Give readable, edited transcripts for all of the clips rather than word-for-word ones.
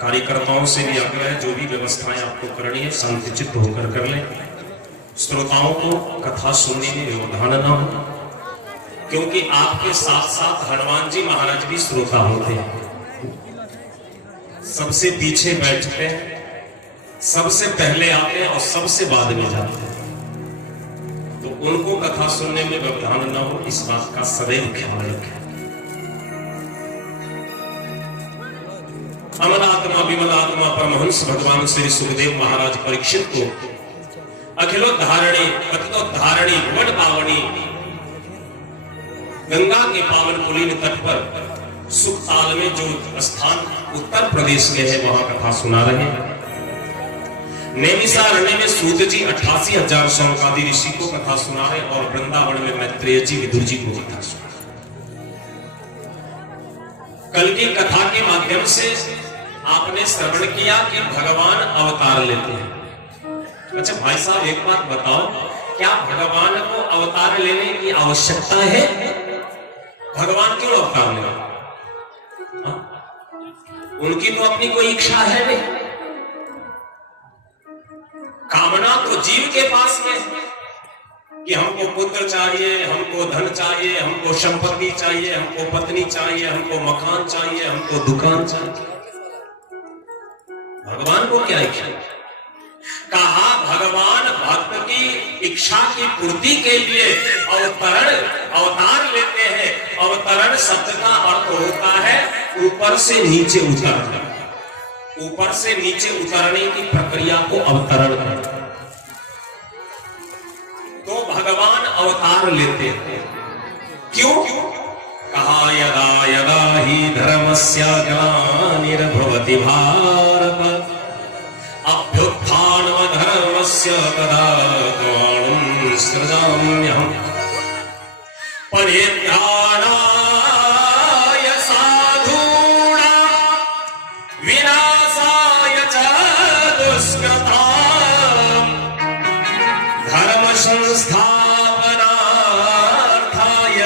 कार्यकर्ताओं से भी आग्रह है, जो भी व्यवस्थाएं आपको करनी है शांतिचित्त होकर कर लें। श्रोताओं को कथा सुनने में व्यवधान न हो, क्योंकि आपके साथ साथ हनुमान जी महाराज भी श्रोता होते हैं। सबसे पीछे बैठते हैं, सबसे पहले आते हैं और सबसे बाद में जाते हैं, तो उनको कथा सुनने में व्यवधान न हो, इस बात का सदैव ख्याल रखें। अमलात्मा विमलात्मा परमहंस भगवान श्री सुखदेव महाराज परीक्षित को अखिलोद्धारिणी पतितोद्धारिणी भुवन पावनी गंगा के पावन पुलीन तट पर सुखताल में जो स्थान उत्तर प्रदेश में है वहां कथा सुना रहे हैं। नैमिषारण्य में सूत जी 88,000 शौनकादि ऋषि को कथा सुना रहे और वृंदावन में मैत्रेय जी विदुर जी को कथा सुना। कल की कथा के माध्यम से आपने श्रवण किया कि भगवान अवतार लेते हैं। अच्छा भाई साहब, एक बात बताओ, क्या भगवान को अवतार लेने की आवश्यकता है? भगवान क्यों अवतार लेगा? उनकी तो अपनी कोई इच्छा है नहीं। कामना तो जीव के पास में है कि हमको पुत्र चाहिए, हमको धन चाहिए, हमको संपत्ति चाहिए, हमको पत्नी चाहिए, हमको मकान चाहिए, हमको दुकान चाहिए। भगवान को क्या इच्छा? कहा भगवान भक्त की इच्छा की पूर्ति के लिए अवतार लेते हैं। अवतरण शब्द का अर्थ होता है ऊपर से नीचे उतरना। ऊपर से नीचे उतरने की प्रक्रिया को अवतरण कहते हैं। तो भगवान अवतार लेते हैं। क्यों? कहा यदा यदा ही धर्मस्य ग्लानिर्भवति भारत अभ्युत्थानमधर्मस्य तदात्मानं सृजाम्यहम् परित्राणाय साधूनां विनाशाय च दुष्कृतां धर्म संस्थापनार्थाय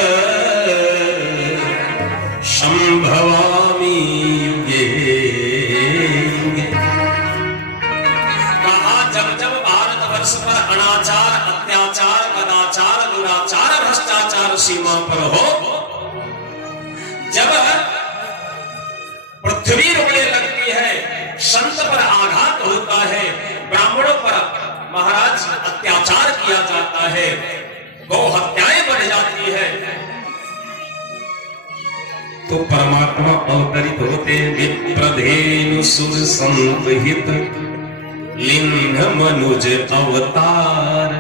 संभवामि युगे युगे। कहा जब जब भारतवर्ष पर अनाचार, अत्याचार, कदाचार, दुराचार, भ्रष्टाचार सीमा पर हो, जब पृथ्वी रुकने लगती है, संत पर आघात होता है, ब्राह्मणों पर महाराज अत्याचार किया जाता है, गौ हत्याएं बढ़ जाती है, तो परमात्मा अवतरित होते। विप्रधेनु सुर संत हित लिंग मनुज अवतार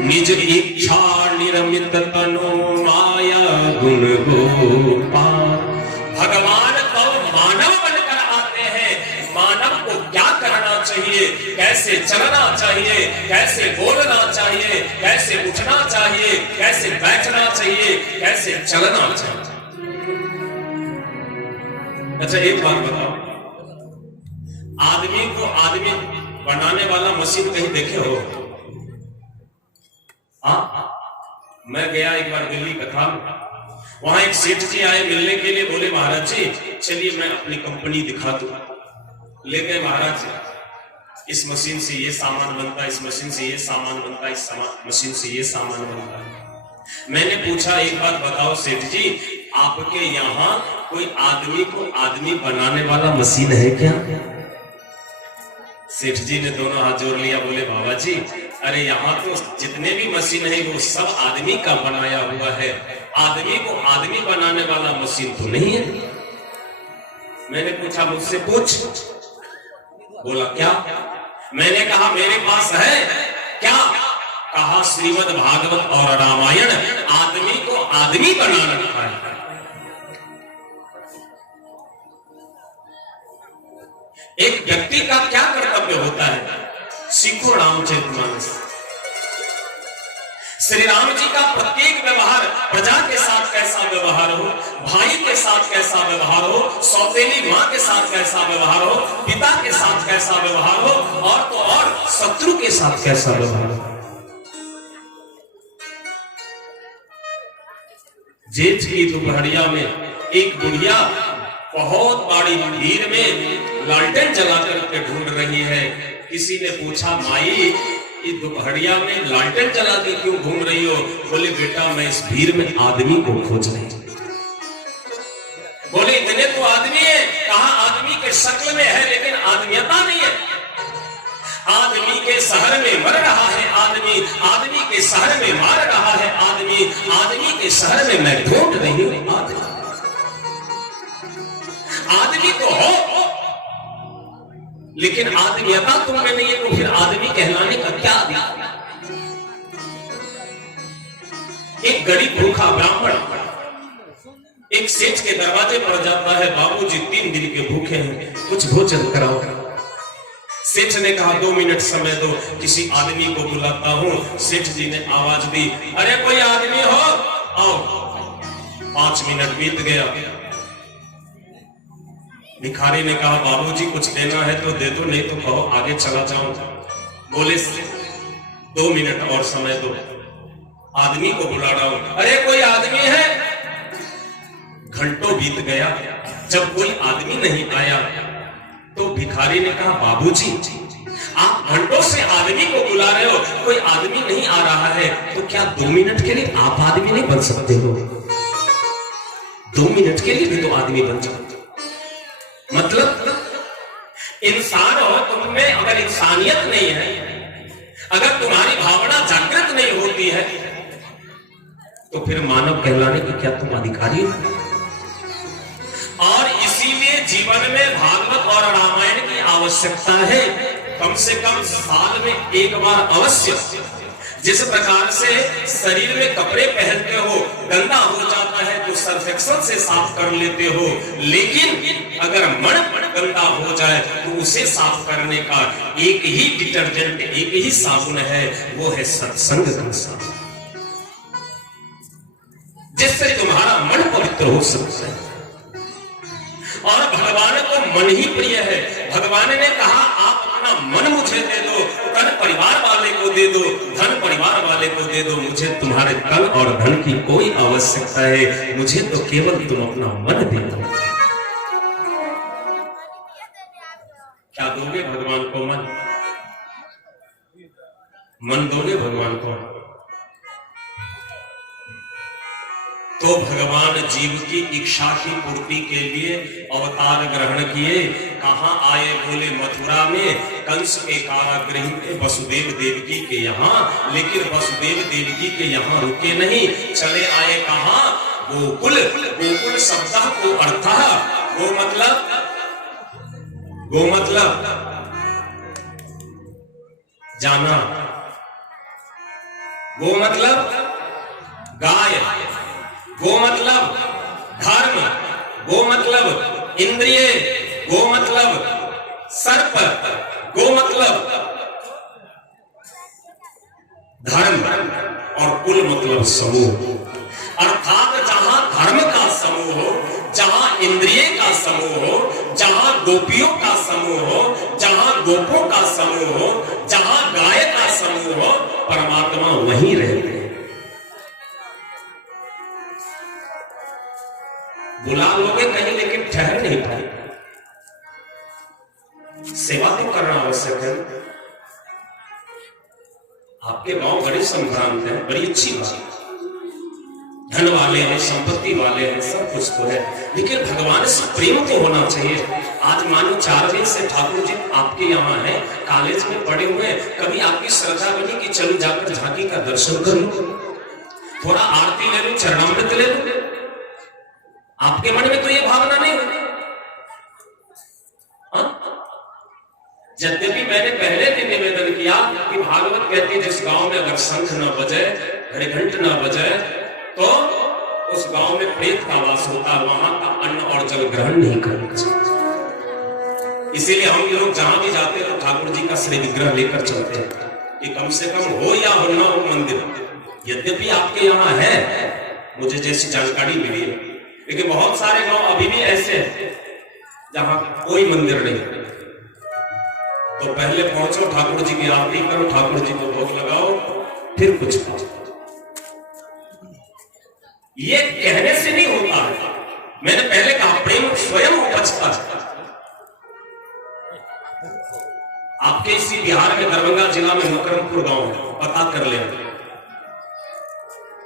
निज इच्छा निर्मित तनो माया गुण गोपाल। भगवान तो मानव बनकर आते हैं। मानव को क्या करना चाहिए, कैसे चलना चाहिए, कैसे बोलना चाहिए, कैसे उठना चाहिए, कैसे बैठना चाहिए, कैसे चलना चाहिए। अच्छा एक बात बताओ, आदमी को आदमी बनाने वाला मशीन कहीं देखे हो? मैं गया एक बार दिल्ली कथा में, वहां एक सेठ जी आए मिलने के लिए, बोले महाराज जी चलिए मैं अपनी कंपनी दिखा दूं। ले गए महाराज, इस मशीन से ये सामान बनता है, इस मशीन से ये सामान बनता है, इस मशीन से ये सामान बनता है। मैंने पूछा एक बात बताओ सेठ जी, आपके यहाँ कोई आदमी को आदमी बनाने वाला मशीन है क्या? सेठ जी ने दोनों हाथ जोड़ लिया, बोले बाबा जी अरे यहाँ तो जितने भी मशीन है वो सब आदमी का बनाया हुआ है, आदमी को आदमी बनाने वाला मशीन तो नहीं है। मैंने पूछा मुझसे पूछ। बोला क्या? मैंने कहा मेरे पास है क्या? कहा श्रीमद् भागवत और रामायण आदमी को आदमी बना रखा है। एक व्यक्ति का क्या कर्तव्य होता है? सीखो रामचरितमानस। श्री राम जी का प्रत्येक व्यवहार, प्रजा के साथ कैसा व्यवहार हो, भाई के साथ कैसा व्यवहार हो, सौतेली मां के साथ कैसा व्यवहार हो, पिता के साथ कैसा व्यवहार हो, और तो और शत्रु के साथ कैसा व्यवहार हो। जेठ की दोपहरिया में एक बुढ़िया बहुत बड़ी भीड़ में लालटेन जला करके ढूंढ रही है। किसी ने पूछा, माई ये दोपहरिया में लालटेन जला के क्यों घूम रही हो? बोले, बेटा मैं इस भीड़ में आदमी को खोज रही हूं। बोले, इतने तो आदमी है। कहा, आदमी के शक्ल में है लेकिन आदमियता नहीं है। आदमी के शहर में मर रहा है आदमी, आदमी के शहर में मार रहा है आदमी, आदमी के शहर में मैं ढूंढ रही हूं आदमी। आदमी तो हो लेकिन आदमियता तुम में नहीं है, तो फिर आदमी कहलाने का क्या अधिकार? एक गरीब भूखा ब्राह्मण एक सेठ के दरवाजे पर जाता है, बाबूजी 3 दिन के भूखे हैं, कुछ भोजन कराओ। सेठ ने कहा, 2 मिनट समय दो, किसी आदमी को बुलाता हूं। सेठ जी ने आवाज दी, अरे कोई आदमी हो, आओ। 5 मिनट बीत गया। भिखारी ने कहा, बाबूजी कुछ देना है तो दे दो, नहीं तो कहो आगे चला जाऊं। बोले, 2 मिनट और समय दो, आदमी को बुला रहा हूं। अरे कोई आदमी है? घंटों बीत गया, जब कोई आदमी नहीं आया तो भिखारी ने कहा, बाबूजी आप घंटों से आदमी को बुला रहे हो, कोई आदमी नहीं आ रहा है, तो क्या 2 मिनट के लिए आप आदमी नहीं बन सकते हो? 2 मिनट के लिए भी तो आदमी बन सकते। मतलब इंसान हो, तुम में अगर इंसानियत नहीं है, अगर तुम्हारी भावना जागृत नहीं होती है, तो फिर मानव कहलाने के क्या तुम अधिकारी हो? और इसीलिए जीवन में भागवत और रामायण की आवश्यकता है। कम से कम साल में एक बार अवश्य। जिस प्रकार से शरीर में कपड़े पहनते हो, गंदा हो जाता है तो सर्फ एक्सेल से साफ कर लेते हो, लेकिन अगर मन गंदा हो जाए तो उसे साफ करने का एक ही डिटर्जेंट, एक ही साबुन है, वो है सत्संग का साबुन, जिससे तुम्हारा मन पवित्र हो सकता है। और भगवान को मन ही प्रिय है। भगवान ने कहा, आप अपना मन मुझे दे दो, तन परिवार वाले को दे दो, धन परिवार वाले को दे दो, मुझे तुम्हारे तन और धन की कोई आवश्यकता है, मुझे तो केवल तुम अपना मन दे दो। क्या दोगे भगवान को? मन दोगे भगवान को? तो भगवान जीव की इच्छा की पूर्ति के लिए अवतार ग्रहण किए। कहां आए? बोले मथुरा में, कंस के कारागृह में वसुदेव देवकी के यहाँ। लेकिन वसुदेव देवकी के यहाँ रुके नहीं, चले आए कहां? गोकुल। गोकुल शब्द को अर्थ, गो मतलब जाना, गो मतलब गाय, गो मतलब धर्म, गो मतलब इंद्रिय, गो मतलब सर्प, गो मतलब धर्म, और कुल मतलब समूह। अर्थात जहां धर्म का समूह हो, जहां इंद्रिय का समूह हो, जहां गोपियों का समूह हो, जहां गोपों का समूह हो, जहां गाय का समूह हो, परमात्मा वहीं रहते हैं। बुला लोगे कहीं, लेकिन ठहर नहीं पाए। सेवा तो करना आवश्यक है। आपके गांव बड़े संभ्रांत हैं, बड़ी अच्छी बात, धन वाले हैं, संपत्ति वाले हैं, सब कुछ तो है, लेकिन भगवान से प्रेम तो होना चाहिए। आज मानो 4 दिन से ठाकुर जी आपके यहाँ हैं, कॉलेज में पढ़े हुए हैं, कभी आपकी श्रद्धा बनी कि चलो जाकर झांकी का दर्शन कर लो, थोड़ा आरती ले लो, चरणामृत ले लो? आपके मन में तो ये भावना नहीं होती। यद्यपि मैंने पहले भी निवेदन किया कि भागवत कहती है, जिस गांव में अगर शंख न बजे, घंट न बजे, तो उस गांव में प्रेत का वास होता है, वहां का अन्न और जल ग्रहण नहीं करना चाहिए। इसीलिए हम लोग जहां भी जाते हैं तो ठाकुर जी का श्री विग्रह लेकर चलते हैं कि कम से कम हो या हो ना हो मंदिर। यद्यपि आपके यहाँ है, मुझे जैसी जानकारी मिली है, लेकिन बहुत सारे गांव अभी भी ऐसे हैं जहां कोई मंदिर नहीं। तो पहले पहुंचो, ठाकुर जी की आरती करो, ठाकुर जी को भोग लगाओ, फिर कुछ पूछो। ये कहने से नहीं होता है। मैंने पहले कहा, प्रेम स्वयं उपजता है। आपके इसी बिहार में दरभंगा जिला में मकरमपुर गांव है, पता कर लें।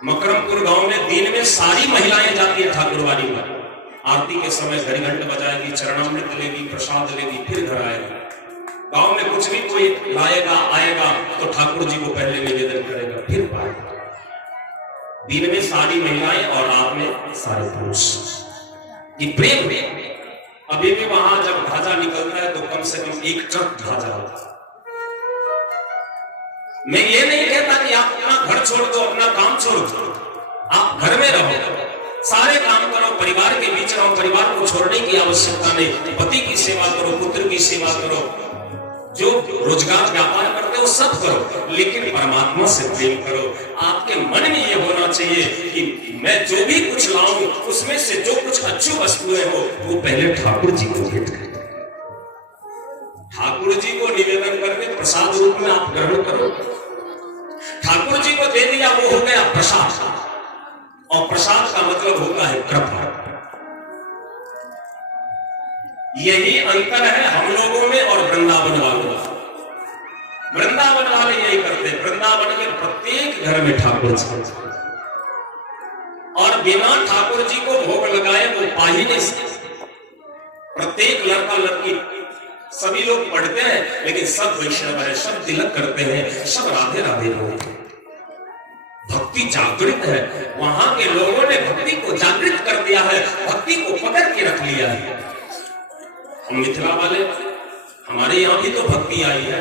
मकरमपुर गांव में दिन में सारी महिलाएं जाती है ठाकुरवाड़ी में। आरती के समय घड़ी घंट बजाएगी, चरणामृत लेगी, प्रसाद लेगी, फिर घर आएगी। गांव में कुछ भी कोई लाएगा आएगा तो ठाकुर जी को पहले निवेदन करेगा, फिर पाएगा। दिन में सारी महिलाएं और रात में सारे पुरुष। ये प्रेम है। अभी भी वहां जब ध्वजा निकलता है तो कम से कम 1 ट्रक ध्वजा होता है। मैं ये नहीं कहता कि आप अपना घर छोड़ दो, अपना काम छोड़ दो, आप घर में रहो, सारे काम करो, परिवार के बीच रहो, परिवार को छोड़ने की आवश्यकता नहीं। पति की सेवा करो, पुत्र की सेवा करो, जो रोजगार व्यापार करते हो सब करो, लेकिन परमात्मा से प्रेम करो। आपके मन में ये होना चाहिए कि मैं जो भी कुछ लाऊं उसमें से जो कुछ अच्छी वस्तुएं हो वो पहले ठाकुर जी को भेंट करें। ठाकुर जी को निवेदन करके प्रसाद रूप में आप ग्रहण करो। ठाकुर जी को दे दिया वो हो गया प्रसाद, और प्रसाद का मतलब होता है कृपा। यही अंतर है हम लोगों में और वृंदावन वालों में। वृंदावन वाले यही करते हैं, वृंदावन के प्रत्येक घर में ठाकुर जी, और बिना ठाकुर जी को भोग लगाए वो पा ही नहीं सकते। प्रत्येक लड़का लड़की सभी लोग पढ़ते हैं, लेकिन सब वैष्णव है, सब तिलक करते हैं, सब राधे राधे लोग। भक्ति जागृत है, वहां के लोगों ने भक्ति को जागृत कर दिया है, भक्ति को पकड़ के रख लिया है। हम मिथिला वाले, हमारे यहां भी तो भक्ति आई है,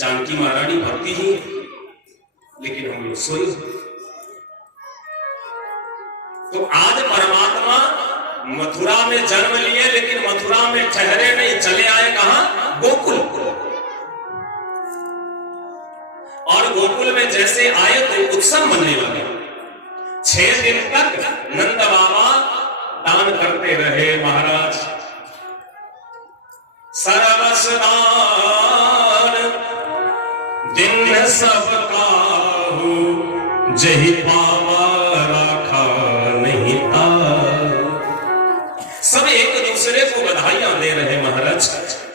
जानकी महारानी भक्ति ही, लेकिन हम लोग सोए। तो आज परमात्मा मथुरा में जन्म लिए, लेकिन मथुरा में ठहरे नहीं, चले आए कहां? गोकुल। और गोकुल में जैसे आए तो उत्सव मनने लगे। 6 दिन तक नंद बाबा दान करते रहे। महाराज सर्वस दान दिन सबका हो, जही पावा राखा नहीं था। सब एक दूसरे को बधाइयां दे रहे महाराज।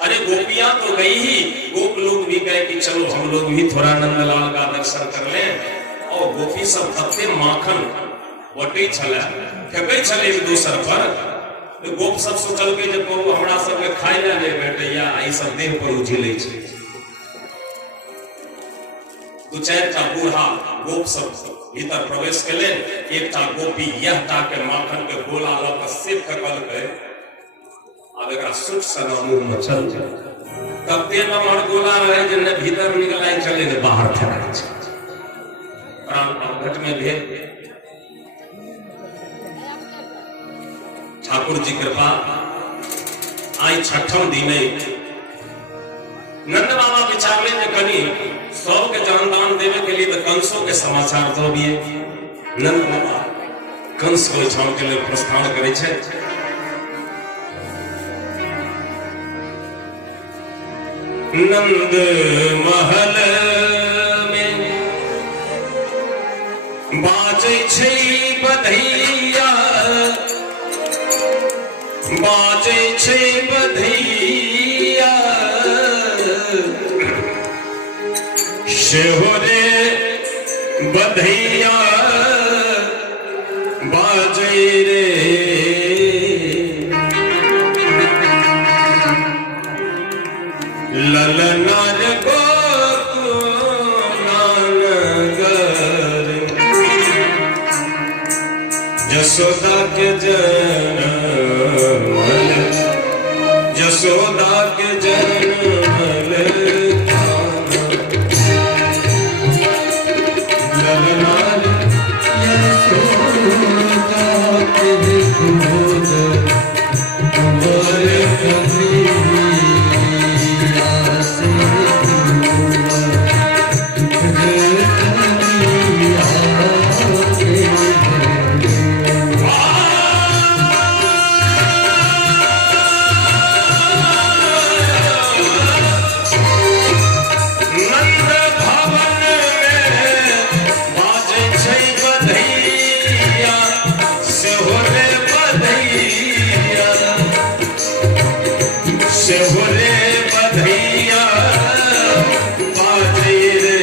अरे गोपियां तो गई ही, गोप लोग भी गए कि चलो हम लोग भी थोड़ा नंदलाल का दर्शन कर लें। और गोपी सब थकते माखन वटे छला फेंकै छले एक दूसर पर। तो गोप सब सोचल के जब कहू हमरा सबके खाय ले नहीं भेटैया, आई सब देह पर उझिलै छै। 2-4 टा बूढ़ा गोप सब भीतर प्रवेश केले। एकटा गोपी यह टा के माखन के गोला ल के से फेंकल के, अब एकरा सुख सना मुंह में चल जाए। तब ते नमहर गोला रहे जे न भीतर निकलाई चले ने बाहर फेंकाई छै। प्राण अवघट में भेल। ठाकुर जी कृपा आई 6ठम दिने नंद बाबा विचारले जे कनी सबके जन्मदान देवे के लिए तो कंसों के समाचार दो दिए। नंद बाबा कंस को छाव के लिए प्रस्थान करे छे। नंद महल में बाजै छै बधैया, बाजै छै बधैया, शेहोरे बधैया बाजै रे। ललनार गोकुलानगर, यशोदा के जनमल, यशोदा के जनमल। ललनार यशोदा के गोद, तुम्हारे कन्हैया से कन्हैया से। कन्हैया बाजे रे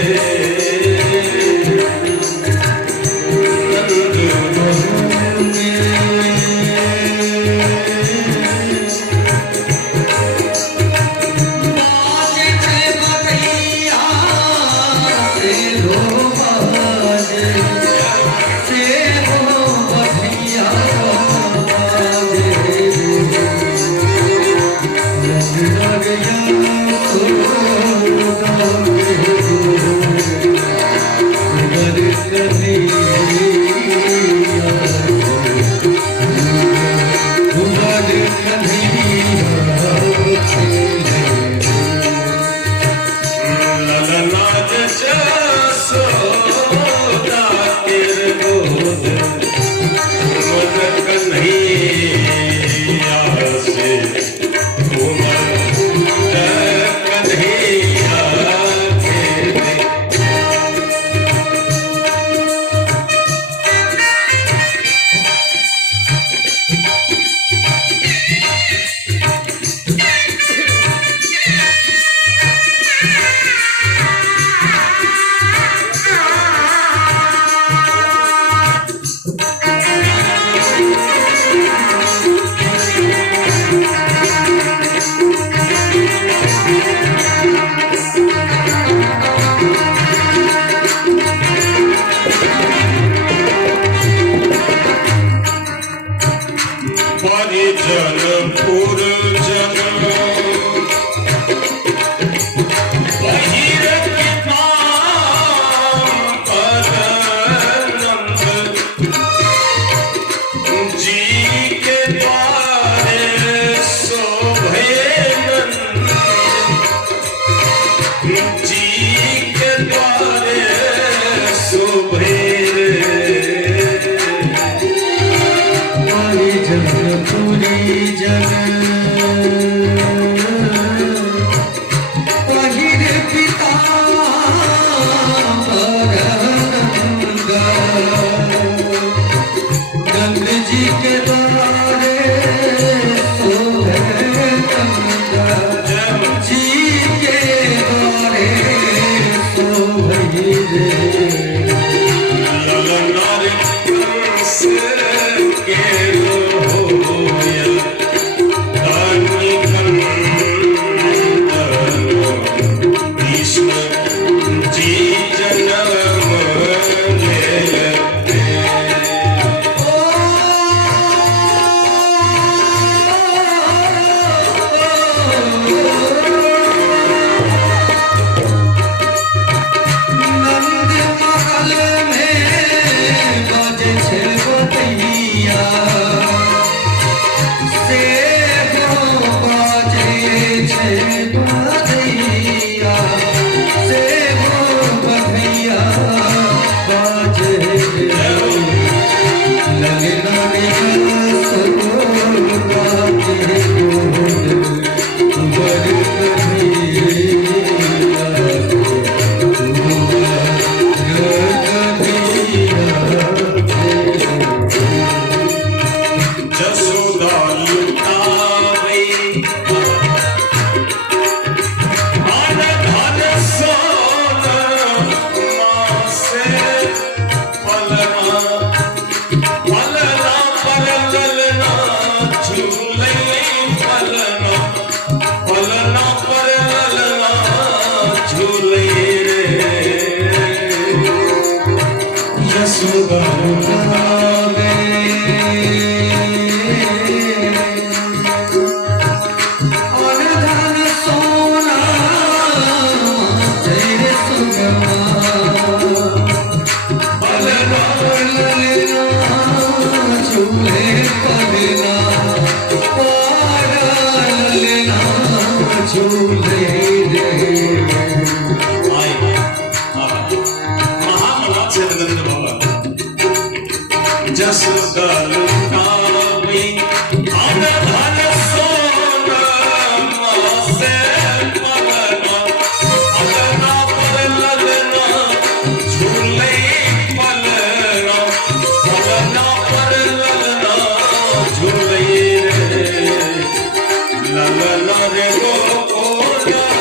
Love, love, love,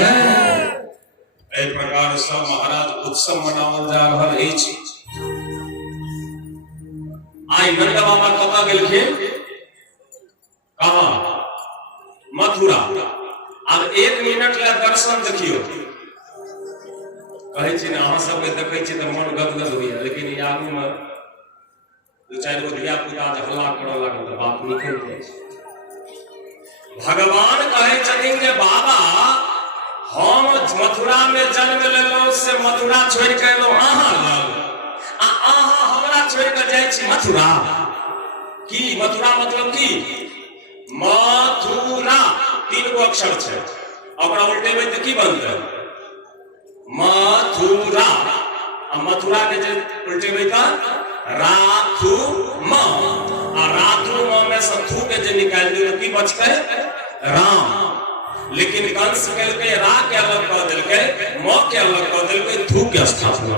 एहि प्रकार से महाराज उत्सव मनावल जा रहल अछि। आई नंद बाबा कतऽ गेलखिन? कहाँ? मथुरा। अब 1 मिनट ला दर्शन देखियो। कहै छी ने अहाँ सबके देखै छी तऽ मन गदगद होइया, लेकिन ई आगू में 2-4 गो धिया पुता हल्ला करऽ लागल तऽ बात निकलि जाइ छै। भगवान कहै छथिन जे बाबा हम मथुरा में जन्म लेलहुँ से मथुरा छोड़ के एलहुँ अहाँ लग, आ अहाँ हमरा छोड़ के जाइ छी मथुरा। की मथुरा मतलब की? मथुरा 3 गो अक्षर छै, ओकरा उल्टेबै तऽ की बनतै? मथुरा। आ मथुरा के जे उल्टेबै तऽ राथु म, आ राथु म में से थू के जे निकालि दियौ की बचतै? राम। लेकिन कंस कहलकै रा के अलग कऽ देलकै, म के अलग कऽ देलकै, थू के स्थापना।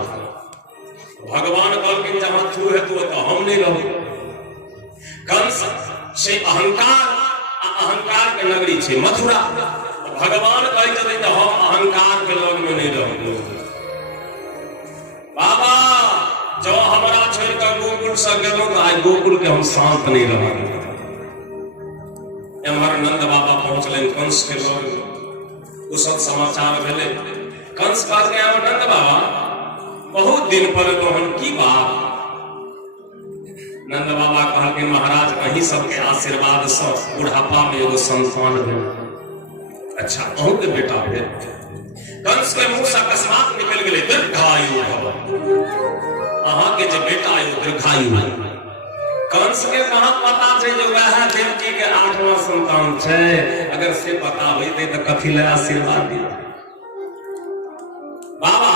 भगवान कहलखिन जहाँ थू है तो हम नहीं रहू। कंस से अहंकार आ अहंकार के नगरी छै मथुरा। भगवान कहै छथिन हम अहंकार के लग में नहीं रहू। बाबा जो हमरा छोड़ कर गोकुल से गेलहुं तो आज गोकुल के हम शांत नहीं रह। एम्हर नंद बाबा पहुंचलन कंस के लग में। कुशल समाचार भेले। कंस कहलकै नंद बाबा बहुत दिन पर तोहन की बात? नंद बाबा कहलकै महाराज अहीं सबके आशीर्वाद से बुढ़ापा में एगो संतान भेल। अच्छा अहूँ के बेटा भेल? कंस के मुंह से अकस्मात निकल गेलै दीर्घायु भव। अहाँ के जे बेटा है दीर्घायु। कंस के कहाँ पता छै जे वह देवकी के 8वां संतान छै? अगर से पता होइते तो कथी ले आशीर्वाद दिया। बाबा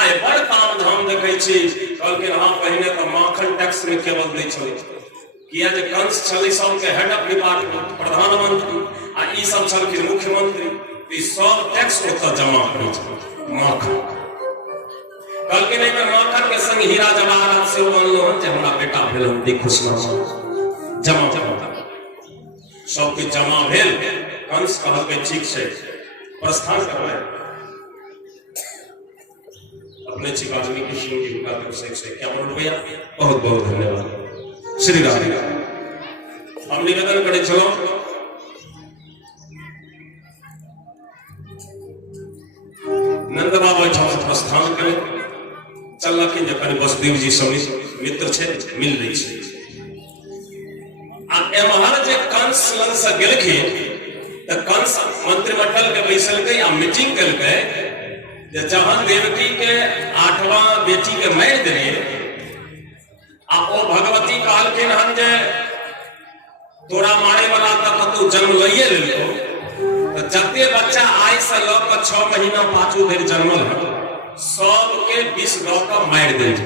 आइ बड़ काम धाम देखै छी। कहलखिन हाँ पहिने तो माखन टैक्स में केवल दै छलै, किया जे कंस छलै सबके हेड ऑफ डिपार्टमेंट प्रधानमंत्री, आ ई सब छलखिन मुख्यमंत्री। ई सब टैक्स ओतऽ जमा करै छै माखन। कहलखिन एहिमे माखन के संग हीरा जवाहरात से अनलहुँ जे हमरा बेटा भेल हम देख खुशनामा जमा सबके जमा भेल। कंस कहलकै ठीक छै प्रस्थान करबै। अपने छी वाल्मीकि सिंह जी का तरफ से 51 रुपया बहुत बहुत धन्यवाद। श्री राम। हम निवेदन करे चलो नंद बाबा प्रस्थान करे चललखिन जखन वसुदेव जी समित मित्र छै मिल रही छै। आ एम्हर जे कंस लग से गेलखिन तऽ कंस मंत्रिमंडल के बैसलकै आ मीटिंग केलकै जे जहाँ देवकी के 8वां बेटी के मारि देलियै आ ओ भगवती कहलखिन हन जे तोरा मारे वाला तऽ कतौ जन्म लइए लेलको, तऽ जते बच्चा आइ से लऽ कऽ 6 महीना पाछू धरि जन्मल है सबके विष दऽ कऽ मारि देल।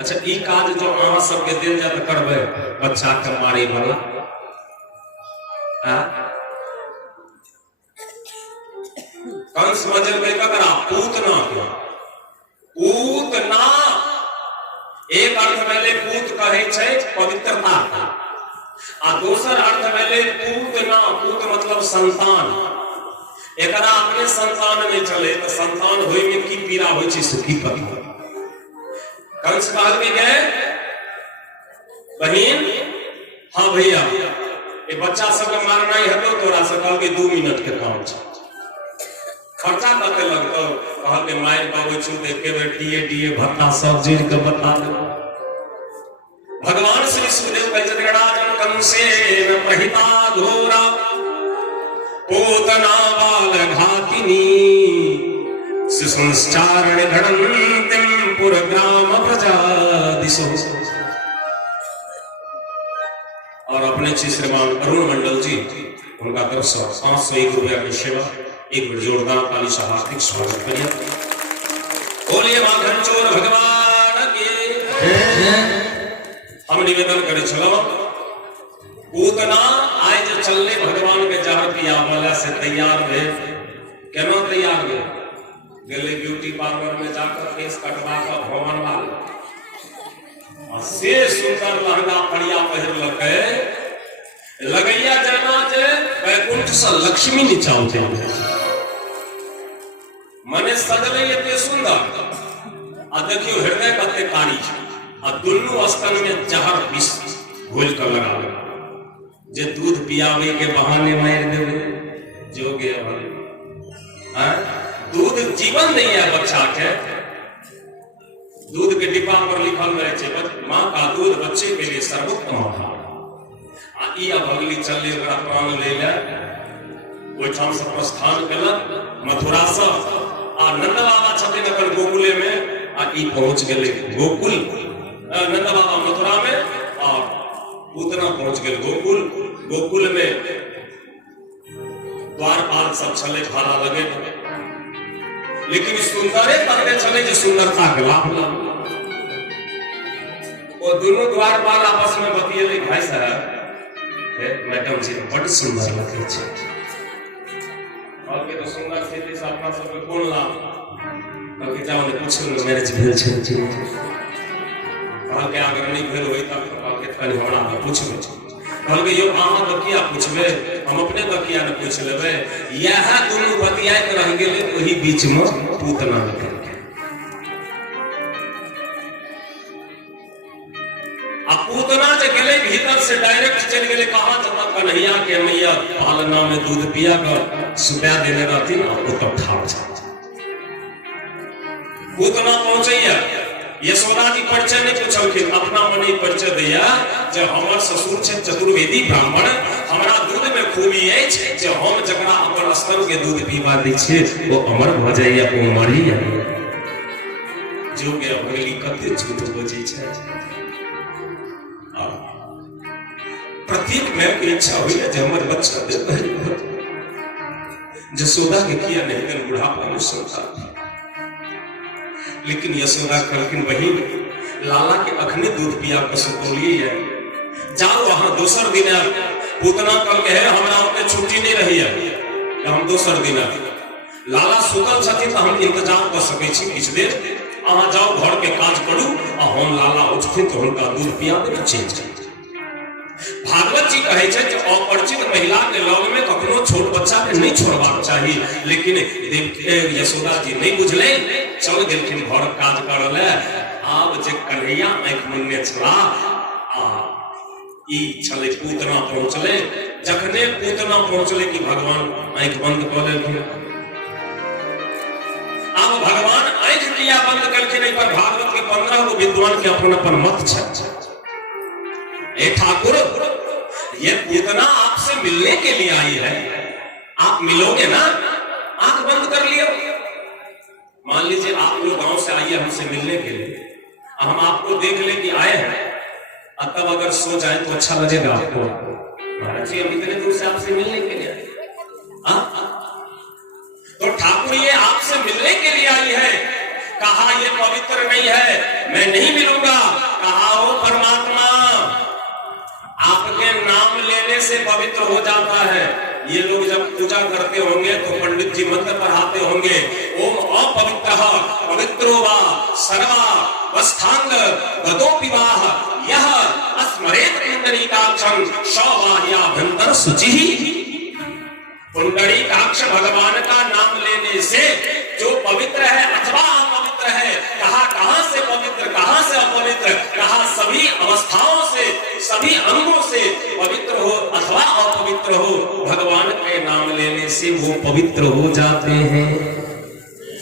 अच्छा ई काज जो अहाँ सबके देल जाए तऽ करबै बच्चा के मारे वाला? कंस मजल ककरा? पूतना के। पूतना एक अर्थ भेलै पूत कहै छै पवित्रता, आ दोसर अर्थ भेलै पूतना। पूत मतलब संतान। एकरा अपने संतान में चले तो संतान होय में की पीड़ा होय छै से की पता। कंस कहलकै गे बहिन हाँ भैया ये बच्चा सबके मारना ही हटो तोरा से। कहलकै 2 मिनट के काम छै। खर्चा कते लगतौ? कहलकै मारि पाबै छु तऽ एके बेर डीए भत्ता सब जोड़ के बता दे। भगवान श्री सुखदेव कहै छथिन राजन कंसेन प्रहिता घोरा पूतना बाल घातिनी सुसंस्चारण घड़न्तिम पुरग्राम प्रजा दिशो। और अपने छी श्रीमान अरुण मंडल जी उनका तरफ से 501 रुपया की सेवा एक बार जोरदार ताली से हार्दिक स्वागत करिए। बोलिए माखन चोर भगवान के। हम निवेदन करे चलो पूतना आय जो चलने भगवान के जहर पिया वाला से तैयार हुए। केना तैयार हुए? गेले ब्यूटी पार्लर में जाकर केस कटवा कर भवन वाले से सुंदर लहंगा पड़िया पहिर लगे लगैया जना जे वैकुंठ सा लक्ष्मी नीचावते मने सजले एते सुंदर आ देखियो हृदय कते कारी छै आ दुनू स्तन में जहर विष घोल कर लगावे जे दूध पियावे के बहाने मार देवे जोगे हां दूध जीवन नहीं है बच्चा के दूध के डिब्बा पर लिखल रहे छै मां का दूध बच्चे के लिए सर्वोत्तम आहार आ ई अब अगली चलले ओकरा प्राण ले ले ओइ ठाम से प्रस्थान केलक मथुरा से आ नंद बाबा छथिन अपन गोकुले में आ ई पहुंच गेले गोकुल नंद बाबा मथुरा में और पूतना पहुंच गेल गोकुल गोकुल में द्वारपाल सब छले भाड़ा लगे लेकिन सुंदरे कहते चले जे सुंदरता के लाभ वो दोनों द्वारपाल आपस में बतियेले भाई साहब मैडम जी बड़ सुंदर लगे छे और के तो सुंदर छे से अपना सब में कोन लाभ कभी जाओ ने पूछो मैरिज भेल छे कहा के अगर नहीं भेल होई त कहा के खाली हमरा पूछबे कहल के यो अहाँ बकिया पूछबे हम अपने बकिया ने पूछ लेबे यह दोनों बतियात रह गेले ओही बीच में पूतना निकल के आ पूतना जे गेले भीतर से डायरेक्ट चल गेले कहां जब कन्हैया के मैया पालना में दूध पिया कर सुबह देने रहती और वो तब ठाड़ जाती पूतना पहुंचैया यशोदा जी परिचय नहीं पूछलखिन अपना मन ही परिचय दिया जब हमर ससुर छे चतुर्वेदी ब्राह्मण हमरा दूध में खूबी अछि जे हम जकरा अपन स्तन के दूध पीवा दै छै वो अमर भ जाइया ओ मरी या जो के अगली कते झूठ बजै छै प्रत्येक मां की इच्छा हुई है जे हमर बच्चा दे यशोदा के किया नहीं कर बुढ़ापा में संतान लेकिन यशोदा कहलखिन बहिन लाला के अखने दूध पिया के सुतोलिए है जाओ वहां दोसर दिन पूतना कल के है हमरा ओते छुट्टी नहीं रही है हम दोसर दिन लाला सुतल छथिन त हम इंतजार कर सकै छी किछ देर अहाँ जाओ घर के काज करू आ हम लाला उठथिन तो हुनका दूध पिया देब चेंज भागवत जी कहे छै कि अपरिचित महिला के लग में कखनो छोट बच्चा के नहीं छोड़बाक चाहिए लेकिन यशोदा जी नहीं बुझले चल गेलखिन घर काज करले आब जे कन्हैया आंख मुन्ने छला आ ई छले पूतना पहुंचले जखने पूतना पहुंचले कि भगवान आंख बंद कर लेलखिन अब भगवान आंख किया बंद करके नहीं पर भागवत के 15 गो विद्वान के अपन अपन मत छै ए ठाकुर ये पूतना आपसे मिलने के लिए आई है आप मिलोगे ना आंख बंद कर लियो मान लीजिए आप लोग गांव से आइए हमसे मिलने के लिए हम आपको देख ले कि आए हैं तब अगर सो जाए तो अच्छा लगेगा आपको महाराज जी हम इतने दूर से आपसे मिलने के लिए आए तो ठाकुर ये आपसे मिलने के लिए आई है कहा ये पवित्र नहीं है मैं नहीं मिलूंगा कहा ओ परमात्मा आपके नाम लेने से पवित्र हो जाता है ये लोग जब पूजा करते होंगे तो पंडित जी मंत्र पढ़ाते होंगे ओम अपवित्रः पवित्रो वा सर्वा वस्थांग गतोपिवाह यह अस्मरेत पुंडरीकाक्षं शौवाह्याभ्यंतर शुचिः पुंडरीकाक्ष भगवान का नाम लेने से जो पवित्र है अथवा अपवित्र है कहां से पवित्र कहां से अपवित्र कहा सभी अवस्थाओं से सभी अंगों से पवित्र हो अथवा अपवित्र हो भगवान के नाम लेने से वो पवित्र हो जाते हैं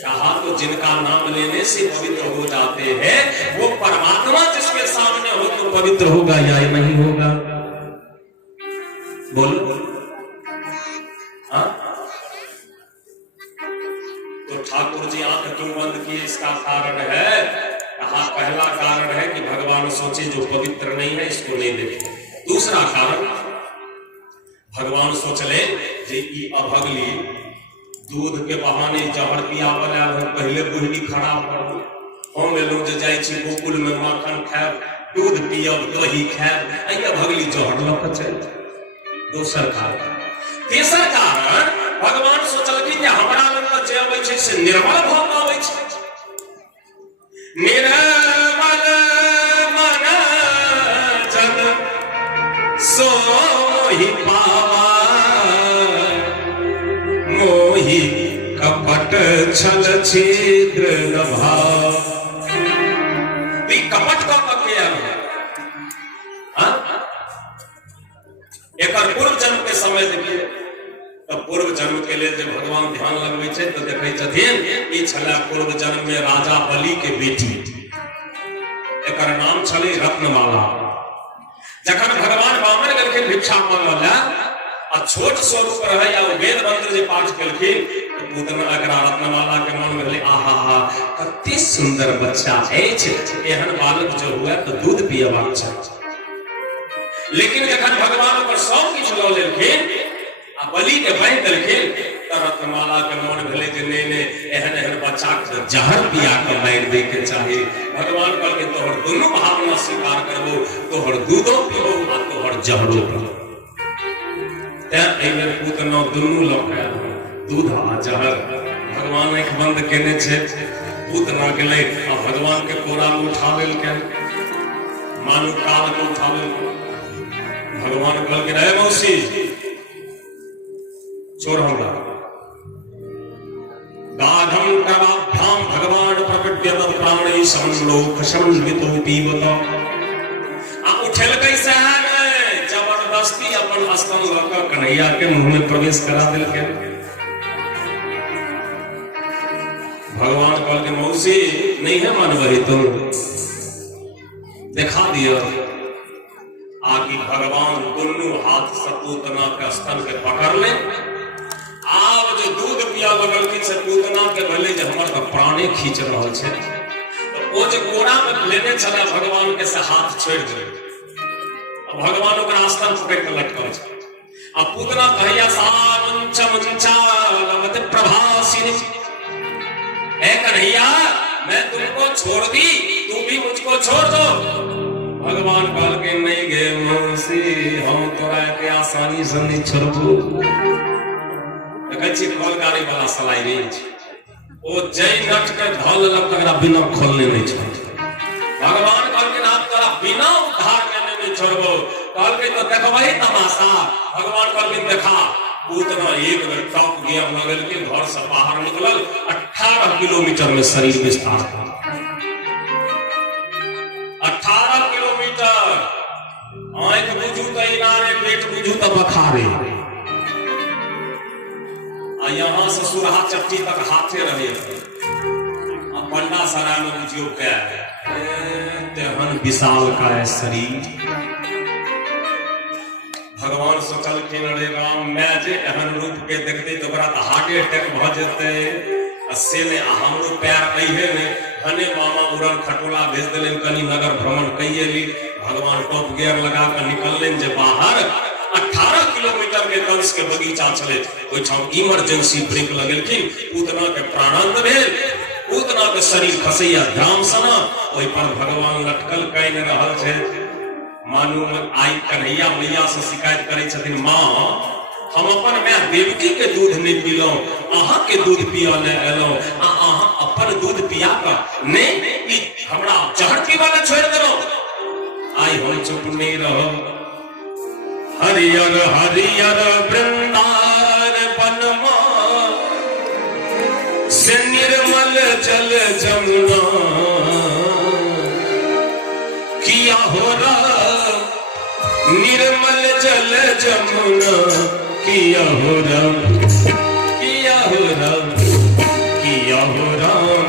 कहा तो जिनका नाम लेने से पवित्र हो जाते हैं वो परमात्मा जिसके सामने हो तो पवित्र होगा या नहीं होगा बोलो हाँ तो ठाकुर जी आंख क्यों बंद किए इसका कारण है कहा पहला कारण है कि भगवान सोचे जो पवित्र नहीं है इसको नहीं देखे दूसरा कारण भगवान सोचले जे ई अभगली दूध के बहाने जहर पिया वाला पहले बुहनी खराब कर हम लोग जे जाय छी गोकुल में माखन खाएब दूध पियब दही खाएब अइया भगली जहर लक चल दोसर कारण तेसर कारण भगवान सोचलखिन जे हमरा लग त जे अबै छै से निर्मल भाव अबै छै निर्मल मन जन सोहि पावा छिद्र न भाव। कपट का किया एक पूर्व जन्म के समय देखिए, तो पूर्व जन्म के लिए जब भगवान ध्यान लगवे छे तो देखे छथिन ई छला पूर्व जन्म में राजा बलि के बेटी, एकर नाम छले रत्नमाला। जखन भगवान वामन गेलखिन भिक्षा मांगला आ छोट स्वरूप रहे या वेद मंत्र जे पाठ केलखिन तो पुतना एकरा रत्नमाला के मन में भेलै आहा हा कते सुंदर बच्चा अछि, एहन बालक जो हुआ तो दूध पियबाक चाही। लेकिन जखन भगवान पर सब किछ लऽ लेलखिन आ बलि के बांधि देलखिन तो रत्नमाला के मन भेलै जे नहि एहन एहन बच्चा के जहर पिया के मारि दै के चाही। भगवान कहलखिन तोहर दुनू भावना स्वीकार करबो, तोहर दूधो पीबो आ तोहर जहरो पीबो। पुतना दुनू लऽ दूध आ जहर भगवान आँखि बंद केने छे, पुतना गेलै आ भगवान के कोरा में उठा लेलकै, मानु काल के उठा लेलकै। भगवान कहलखिन हे मौसी छोड़ हमरा। गाढ़ं कराभ्याम भगवान प्रकट्यत प्राणी समलोक समन्वितो पीबत। आ उठेलकै सहाय जबरदस्ती अपन स्तन लऽ कन्हैया के मुंह में प्रवेश करा देलकै। भगवान कहलकै मौसी नहीं है मानवही तुम, दिखा दिया। आकि भगवान दुनू हाथ से पूतना के स्तन के पकड़ ले। आब जो दूध पिया लगलखिन से पूतना के भेलै जे हमर तो प्राणे खींच रहल छै, तो ओ जे कोरा में लेने छला भगवान के से हाथ छोड़ि देलकै। भगवान ओकरा स्तन पकड़ के लटकल छै आ पूतना कहिया सा मंच मंचा लवत प्रभासिनी, ए कन्हैया मैं तुमको छोड़ दी, तुम भी मुझको छोड़ दो। भगवान कहल के नहीं गे मौसी हम तोरा के आसानी से नहीं छोड़बो। देखै छी कल गाड़ी वाला सलाई रेंज ओ जय नट के धल लग तकरा बिना खोलने नहीं छोड़। भगवान कहल के आप तोरा बिना उद्धार करने नहीं छोड़बो। कहल के तो देखबै तमाशा। भगवान कहल के देखा। पूतना एक बेर टॉप गियर लगल के घर से बाहर निकलल, 18 किलोमीटर में शरीर विस्तार कर। 18 किलोमीटर आंख बुझू तो इनारे, पेट बुझू तो बखारे, आ यहाँ से सुरहा चट्टी तक हाथे रहे। पंडा सराय में बुझियो क्या तेहन विशाल का है शरीर। भगवान सोचलखिन रे राम मैं जे एहन रूप के देखते तो हार्ट अटैक भ जेते से ने हमरो पैर कहिए ने हने मामा उड़न खटोला भेज देलन कनी नगर भ्रमण कइए ली। भगवान टॉप गियर लगा कर निकललेन जे बाहर 18 किलोमीटर के कंस के बगीचा चले ओइ ठाम इमरजेंसी ब्रेक लगेलखिन। पूतना के प्राणांत भेल, पूतना के शरीर खसैया धाम सना ओइ पर भगवान लटकल काइन रहल छे। मानू आई कन्हैया मैया से शिकायत करे छथिन माँ हम अपन माय देवकी के दूध नहीं पीलो, अहाँ के दूध पिया ले एलो आ अहाँ अपन दूध पिया का नहीं हमरा जहर पीवा ले छोड़ देलो। आई हम चुप नहीं रहो। हरियर हरियर वृंदावन से निर्मल जल जमुना किया हो रहा निर्मल जल जमुना किया हो राम किया हो राम किया हो राम।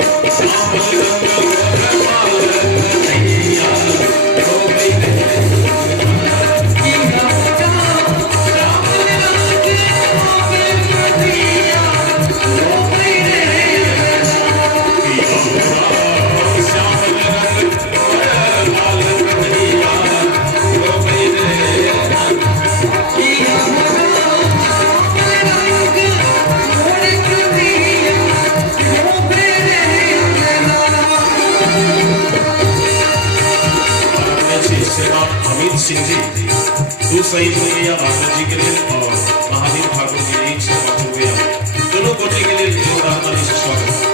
सिंह जी दो शहीद हो गया भागवत जी के लिए और महावीर ठाकुर जी एक सेवा हो गया। दोनों कोटि के लिए जोरदार ताली से स्वागत।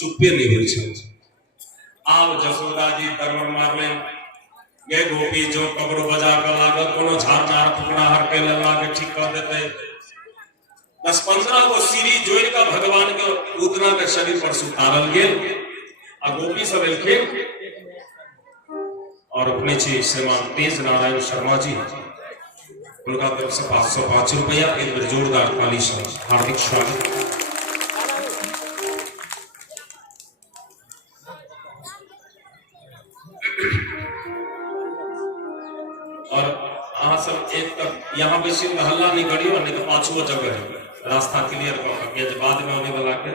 चुप्पे नहीं हुई छे। आब जसोदा जी दरबार मारले गे गोपी जो कब्र बजा कर लागे कोनो झाड़ना टुकड़ा हर के लागे ठीक कर देते। 10-15 गो सीढ़ी जोड़ का भगवान के उतना के शरीर पर उतारल गेल आ गोपी सब एलखे और अपने छी श्रीमान तेज नारायण शर्मा जी उनका तरफ से 505 रुपया एक बार जोरदार ताली से हार्दिक स्वागत। और अहाँ सब एक तक यहाँ बेसी हल्ला नहीं करियो नहीं तो 5 जगह है रास्ता क्लियर कर बाद में होने वाला के